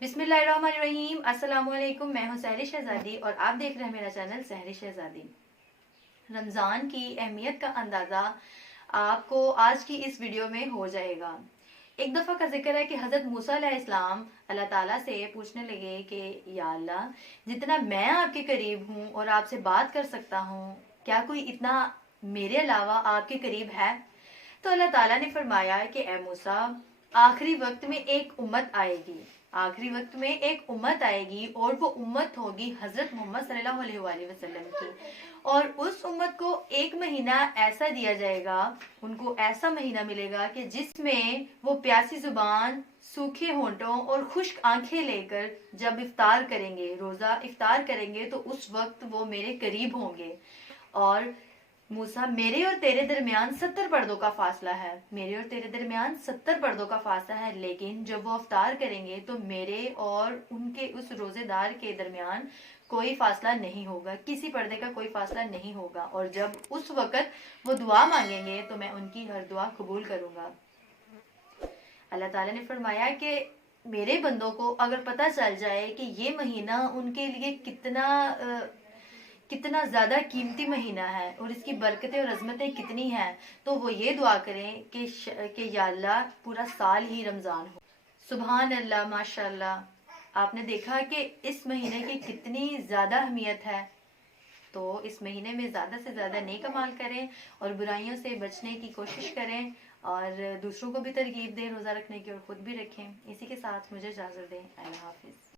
बिस्मिल्लाहिर्रहमानिर्रहीम। अस्सलाम वालेकुम। मैं हूँ सहरी शहजादी और आप देख रहे हैं मेरा चैनल सहरी शहजादी। रमज़ान की अहमियत का अंदाज़ा आपको आज की इस वीडियो में हो जाएगा। एक दफ़ा का जिक्र है कि हज़रत मूसा अलैहिस्सलाम अल्लाह ताला से पूछने लगे कि या अल्लाह, जितना मैं आपके करीब हूँ और आपसे बात कर सकता हूँ, क्या कोई इतना मेरे अलावा आपके करीब है? तो अल्लाह ताला ने फरमाया कि ए मूसा, आखिरी वक्त में एक उम्मत आएगी, आखिरी वक्त में एक उम्मत आएगी और वो उम्मत होगी हजरत मोहम्मद सल्लल्लाहु अलैहि वसल्लम की। और उस उम्मत को एक महीना ऐसा दिया जाएगा, उनको ऐसा महीना मिलेगा कि जिसमें वो प्यासी जुबान, सूखे होंठों और खुश्क आंखें लेकर जब इफ्तार करेंगे, रोजा इफ्तार करेंगे, तो उस वक्त वो मेरे करीब होंगे। और मूसा, मेरे और तेरे दरमियान 70 पर्दों का फासला है, मेरे और तेरे दरमियान 70 पर्दों का फासला है, लेकिन जब वो अफ्तार करेंगे तो मेरे और उनके उस रोजेदार के दरमियान कोई फासला नहीं होगा, किसी पर्दे का कोई फासला नहीं होगा। और जब उस वक्त वो दुआ मांगेंगे तो मैं उनकी हर दुआ कबूल करूंगा। अल्लाह ताला ने फरमाया कि मेरे बंदों को अगर पता चल जाए कि ये महीना उनके लिए कितना ज्यादा कीमती महीना है और इसकी बरकतें और अजमतें कितनी हैं, तो वो ये दुआ करें कि या अल्लाह, पूरा साल ही रमजान हो। सुभान अल्लाह, माशाअल्लाह। आपने देखा कि इस महीने की कितनी ज्यादा अहमियत है। तो इस महीने में ज्यादा से ज्यादा नेक अमाल करें और बुराइयों से बचने की कोशिश करें और दूसरों को भी तरगीब दें रोजा रखने की और खुद भी रखें। इसी के साथ मुझे इजाजत दें। अल्लाह हाफिज।